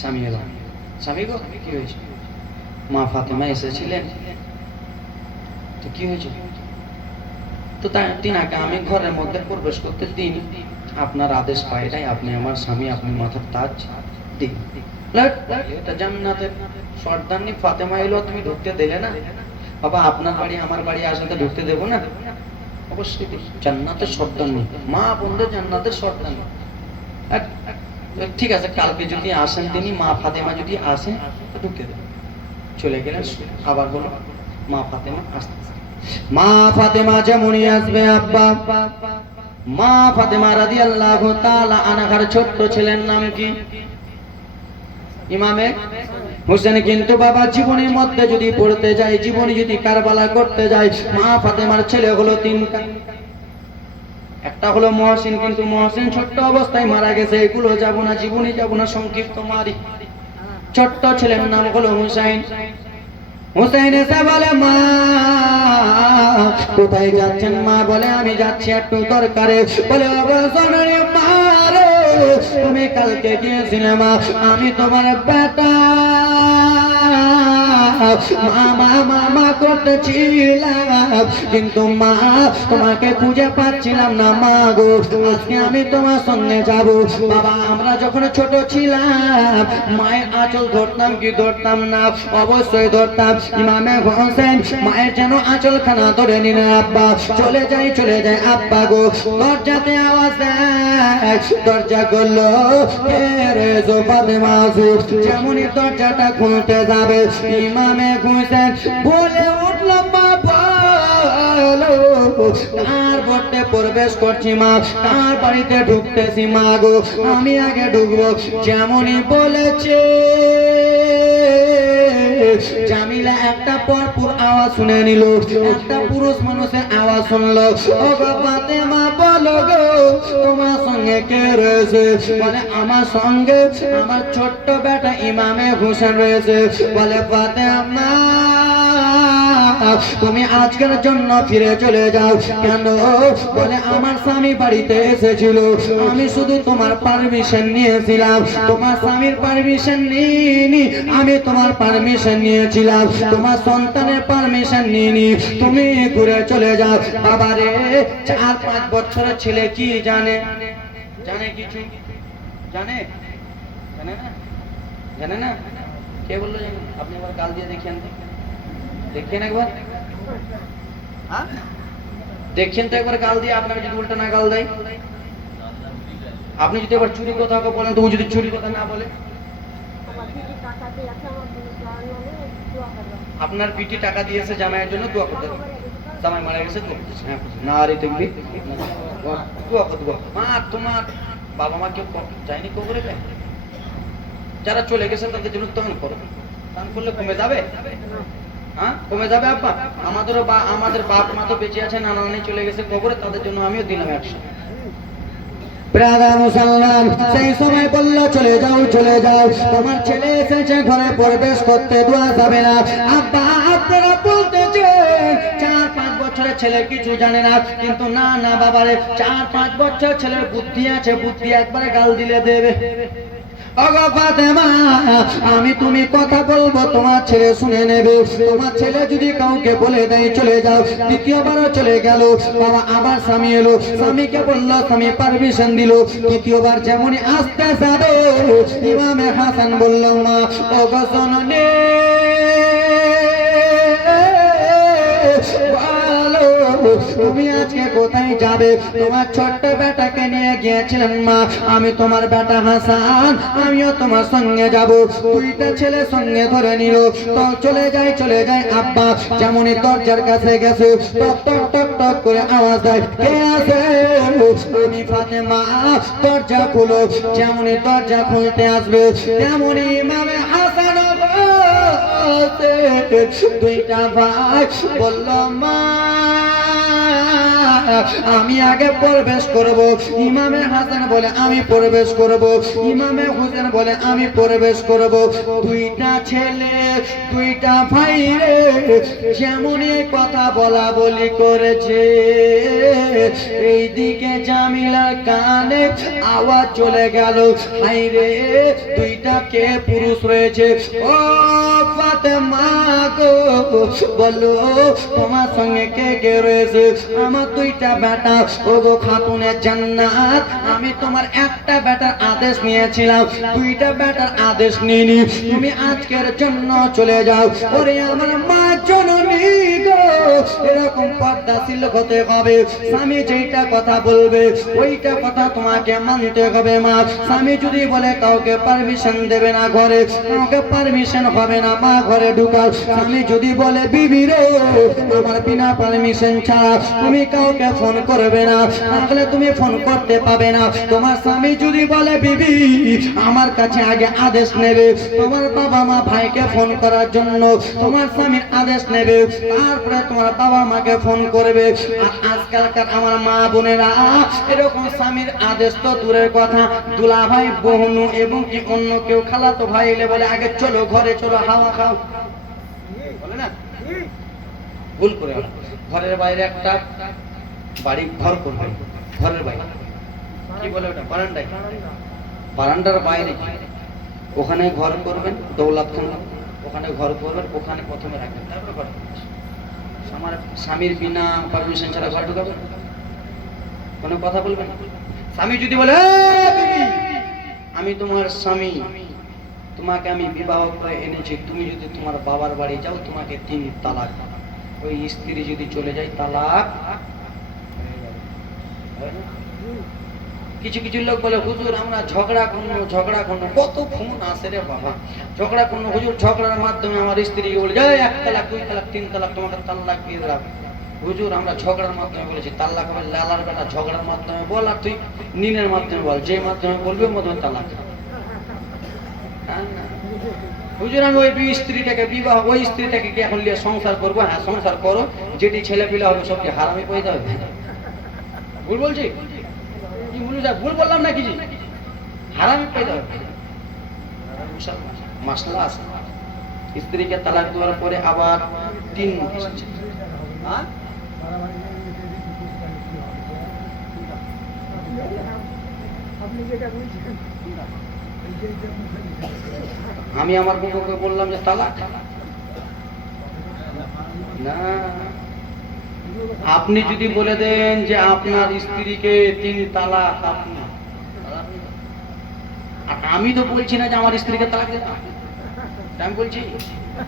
স্বামী এলো, স্বামী গো কি হয়েছে? মা ফাতেমা এসেছিলেন তো কি হয়েছে? তো তিনাকে আমি ঘরের মধ্যে প্রবেশ করতে দিইনি, আপনার আদেশ পাই নাই, আপনি আমার স্বামী, আপনি মাথার তাজ দিন। এটা জান্নাতের সর্দারনি ফাতেমা এলো, তুমি ঢুকতে দিলে না? বাবা আপনার বাড়ি আমার বাড়ি আসলে ঢুকতে দেবো না? অবশ্যই জান্নাতের সর্দারনি, মা বন্ধু জান্নাতের সর্দারনি। ঠিক আছে কালকে যদি আসেন তিনি, মা ফাতেমা যদি আসেন ঢুকতে দেবেন। চলে গেলেন, আবার বলো মা ফাতেমা আসতে। মা ফাতেমা যেমনই আসবে আব্বা, মা ফাতেমা রাদিয়াল্লাহু তাআলা আনহার ছোট্ট ছেলের নাম কি? ইমামে হোসেন। কিন্তু বাবা জীবনের মধ্যে যদি পড়তে যায়, জীবনে যদি কারবালা করতে যায়, মা ফাতেমার ছেলে হলো তিনটা। একটা হলো মহসিন, কিন্তু মহসিন ছোট্ট অবস্থায় মারা গেছে, এগুলো যাব না, জীবনে যাব না, সংক্ষিপ্ত মারি। ছোট্ট ছেলের নাম হলো হুসাইন। হুসাইন এসে বলে মা কোথায় যাচ্ছেন? মা বলে আমি যাচ্ছি একটু দরকারে। বলে মা রে তুমি কালকে গিয়েছিলে মা, আমি তোমার বেটা মামা মামা করতেছিলাম, কিন্তু মা তোমাকে খুঁজে পাচ্ছিলাম না মা গো, আজকে আমি তোমার সঙ্গে যাব। বাবা আমরা যখন ছোট ছিলাম মায়ের আঁচল ধরতাম কি ধরতাম না? অবশ্যই ধরতাম। ইমামে হোসেন মায়ের যেন আঁচল খানা ধরে নিলে আব্বা চলে যায় আব্বা গো। দরজাতে আওয়াজ দেয়, দরজা করলো রে জো ফাতেমা, যেমনই দরজাটা খুলতে যাবে ইমামে হোসেন বলে উঠল মা বলো কার ঘরে প্রবেশ করছি মা, কার বাড়িতে ঢুকতেছি মা গো, আমি আগে ঢুকবো। যেমনই বলেছে জামিলা একটা পরপুর আওয়াজ শুনে নিল, একটা পুরুষ মানুষের আওয়াজ শুনলো। ও গো ফাতেমা বলো গো তোমার সঙ্গে কে রয়েছে? বলে আমার সঙ্গে আমার ছোট্ট বেটা ইমামে হোসেন রয়েছে। বলে ফাতেমা তুমি আজকের জন্য ফিরে চলে যাও। কেন? বলে আমার স্বামী বাড়িতে এসেছিল, আমি শুধু তোমার পারমিশন নিয়েছিলাম, তোমার স্বামীর পারমিশন নিইনি, আমি তোমার পারমিশন নিয়েছিলাম, তোমার সন্তানের পারমিশন নিইনি, তুমি ঘুরে চলে যাও। বাবারে 4-5 বছরের ছেলে কি জানে? জানে কিছু? জানে? জানে না? জানে না? কে বললো জানে? আপনি আবার গাল দিয়ে দেখিয়েন তো। দেখেন একবার, হ্যাঁ দেখছেন তো একবার গাল দিয়ে, আপনাকে যদি উল্টা না গাল দেয়, আপনি যদি এবার চুরি কথা বলেন তো ও যদি চুরি কথা না বলে, আপনার পিটি টাকা দিয়েছে জামাইয়ের জন্য দোয়া করতে হবে, জামাই মারা গেছে দোয়া করতেছে, হ্যাঁ না রে তুমি দোয়া করতে মা, তোমার বাবা মা কেউ যায়নি কবরে যায়, যারা চলে গেছে তাদের জন্য দান করো, দান করলে কমে যাবে, হ্যাঁ কমে যাবে আব্বা, আমাদের বাপ মা তো বেঁচে আছে, নানা নানি চলে গেছে কবরে, তাদের জন্য আমিও দিলাম 100। প্রাদা মুসলমান সেই সময় বলল চলে যাও চলে যাও, তোমার ছেলে এসেছে ঘরে প্রবেশ করতে দেওয়া যাবে না। আব্বা আপনারা বলতেছেন 4-5 বছরের ছেলে কিছু জানে না, কিন্তু না না বাবারে 4-5 বছর ছেলের বুদ্ধি আছে, বুদ্ধি একবারে গাল দিলে দেবে। ওগো ফাতেমা, আমি তুমি কথা বলবো তোমার ছেলে শুনে নেবে, তোমার ছেলে যদি কাউকে বলে দেয় চলে যাও, দ্বিতীয়বারও চলে গেল, বাবা আবার স্বামী এলো, স্বামীকে বললো, স্বামী পারমিশন দিল, তৃতীয়বার যেমনই আসতে যাবে ইমামে হাসান বলল মা ওগো জননী তুমি আজকে কোথায় যাবে? তোমার ছোট্ট বেটাকে নিয়ে গিয়েছিলেন মা, আমি তোমার বেটা হাসান, আমিও তোমার সঙ্গে যাব। দুইটা ছেলে সঙ্গে ধরে নিল, তো চলে যাই আব্বা যেমনই দরজার কাছে গেছে টক টক টক টক করে আওয়াজ দেয়, কে আছে? আমি ফাতেমা, দরজা খুলো। যেমনই দরজা খুলতে আসবে তেমনই ইমামে হাসান দুইটা ভাই বলল মা আমি আগে প্রবেশ করব। ইমামে হাসান বলে আমি প্রবেশ করব, ইমামে হোসেন বলে আমি প্রবেশ করব। দুইটা ছেলে দুইটা ভাই রে যেমনই কথা বলা বলি করেছে, এইদিকে জামিলার কানে আওয়াজ চলে গেল, হাই রে দুইটা কে পুরুষ রয়েছে। ও ফাতেমা গো বলো তোমার সঙ্গে কে কে রয়েছে? আমার দুইটা বেটা। ও গো খাতুনে জান্নাত, আমি তোমার একটা বেটার আদেশ নিয়েছিলাম, দুইটা বেটার আদেশ নিইনি, তুমি আজকের জন্য চলে যাও। ওরে আমার মা জননী গো, এরকম পর্দাশীল হতে হবে, স্বামী যেইটা কথা বলবে ওইটা কথা তোমাকে মানতে হবে মা। স্বামী যদি বলে কাউকে পারমিশন দেবে না ঘরে, কাউকে পারমিশন হবে না মা ঘরে ঢুকাও। স্বামী যদি বলে বিবি রে আমার বিনা পারমিশন ছাড়া তুমি কাউকে ফোন করবে না, তাহলে তুমি ফোন করতে পাবে না। তোমার স্বামী যদি বলে বিবি আমার কাছে আগে আদেশ নেবে, তোমার বাবা মা ভাইকে ফোন করার জন্য তোমার স্বামীর আদেশ নেবে, তারপরে তোমার বাবা মাকে ফোন করবে। আর আজকালকার আমার মা বোনেরা এরকম স্বামীর আদেশ তো দূরের কথা, দুলা ভাই বোনু এবং কি অন্য কেউ খালাতো ভাই এলে বলে আগে চলো ঘরে চলো হাওয়া খাও, বলে না? ভুল করে ঘরের বাইরে একটা বাড়ি ঘর করবে, ঘরের বাইরে কি বলে ওটা বারান্দায়, বারান্দার বাইরে ওখানে ঘর করবেন, দৌলতখানা ওখানে ঘর করবেন, ওখানে প্রথমে রাখবেন, তারপরে ঘর করবেন। আমার স্বামীর বিনা পারমিশন ছাড়া ঘর ঢুকাবেন, কোনো কথা বলবেন। স্বামী যদি বলে আমি তোমার স্বামী, তোমাকে আমি বিবাহ করে এনেছি, তুমি যদি তোমার বাবার বাড়ি যাও তোমাকে 3 তালাক, ওই স্ত্রী যদি চলে যায় তালাক। কিছু কিছু লোক বলে হুজুর আমরা ঝগড়া করবো, কত ফোন আসে রে বাবা, ঝগড়া করবো হুজুর, ঝগড়ার মাধ্যমে আমার স্ত্রী বলে যায় 1 তালাক 2 তালাক 3 তালাক, তোমাকে তালাক দিয়ে দিলাম। হুজুর আমরা ঝগড়ার মাধ্যমে বলেছি তালাক হবে, লালার বেটা ঝগড়ার মাধ্যমে বল, আর তুই নিনের মাধ্যমে বল, যে মাধ্যমে বলবি ওর মাধ্যমে তালাক। হুজুর আমি ওই স্ত্রীটাকে বিবাহ, ওই স্ত্রীটাকে কি এখন নিয়ে সংসার করবো? হ্যাঁ সংসার করো, যেটি ছেলে পিলা হবে সবকে হারামি পয়দা হবে। ভুল বলছি কি? ভুল বললাম না কিছু? হারামি পয়দা হবে। মাসলা আছে, স্ত্রীকে তালাক দেওয়ার পরে আবার 3 মাস আমি আমার বউকে বললাম যে তালাক না। আপনি যদি বলে দেন যে আপনার স্ত্রীকে 3 তালাক, আমি তো বলছি না যে আমার স্ত্রীকে তালাক দেন, আমি বলছি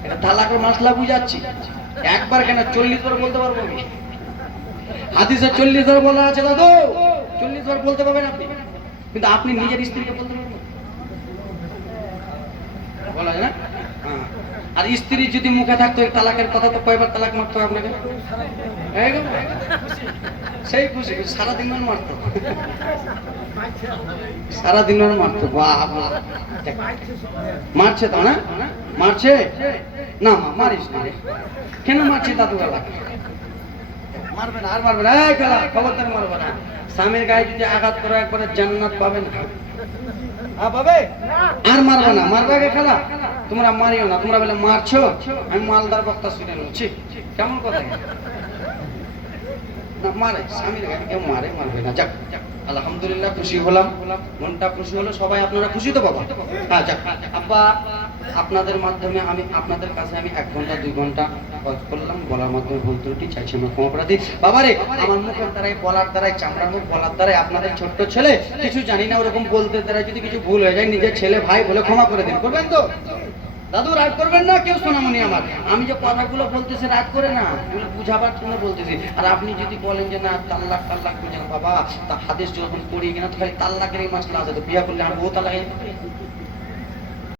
এটা তালাকের মাসলা বুঝাচ্ছি। একবার কেন 40 বার বলতে পারবো আমি। হাদিসে 40 বার বলা আছে দাদু, 40 বার বলতে পারবেন আপনি, কিন্তু আপনি নিজের স্ত্রীকে বলতে পারবেন বলা যায় না? হ্যাঁ। আর স্ত্রী যদি মুখে থাকতো এই তালাকের কথা, তো কয়বার তালাক মারতো আপনাকে? একদম সেই খুশি সারাদিন মারতো, সারাদিন মারতো। বাহ বাহ, মারছে তো না? মারছে না? মারিস না। কেন মারছি দাদু গেলা? মারবে না, আর মারবে না, এই খেলা খবরদার মারবে না। স্বামীর গায়ে যদি আঘাত করো একবারে জান্নাত পাবে না। পাবে? আর মারবে না, মারবে আগে খেলা। তোমরা মারিও না, তোমরা বলে মারছো, আমি মালদার বক্তা শুনে নিচ্ছি। কেমন কথা? না মারে, স্বামীর গায়ে কেউ মারে, মারবে না। যাক আলহামদুলিল্লাহ, খুশি হলাম, মনটা খুশি হলো। সবাই আপনারা খুশি তো বাবা? হ্যাঁ যাক। আব্বা আপনাদের মাধ্যমে আমি আপনাদের কাছে আমি 1 ঘন্টা 2 ঘন্টা কাজ করলাম, বলার মাধ্যমে ভুল ত্রুটি চাইছি আমি ক্ষমা প্রার্থী। বাবারে আমার মুখের দ্বারাই, বলার দ্বারাই, চামড়ার মুখ বলার দ্বারাই আপনাদের ছোট্ট ছেলে কিছু জানি না, ওরকম বলতে দ্বারা যদি কিছু ভুল হয়ে যায় নিজের ছেলে ভাই বলে ক্ষমা করে দিন, করবেন তো? দাদু রাগ করবেন না, কেউ সোনামণি আমার, আমি যে কথাগুলো বলতেছি রাগ করে না, এগুলো বুঝাবার জন্য বলতেছি। আর আপনি যদি বলেন যে না তাল্লাক বুঝেন বাবা, তা হাদিস যখন পড়ি কিনা তো খালি তাল্লাকের এই মাসলা আছে, তো বিয়া করলে আর বউ তালাক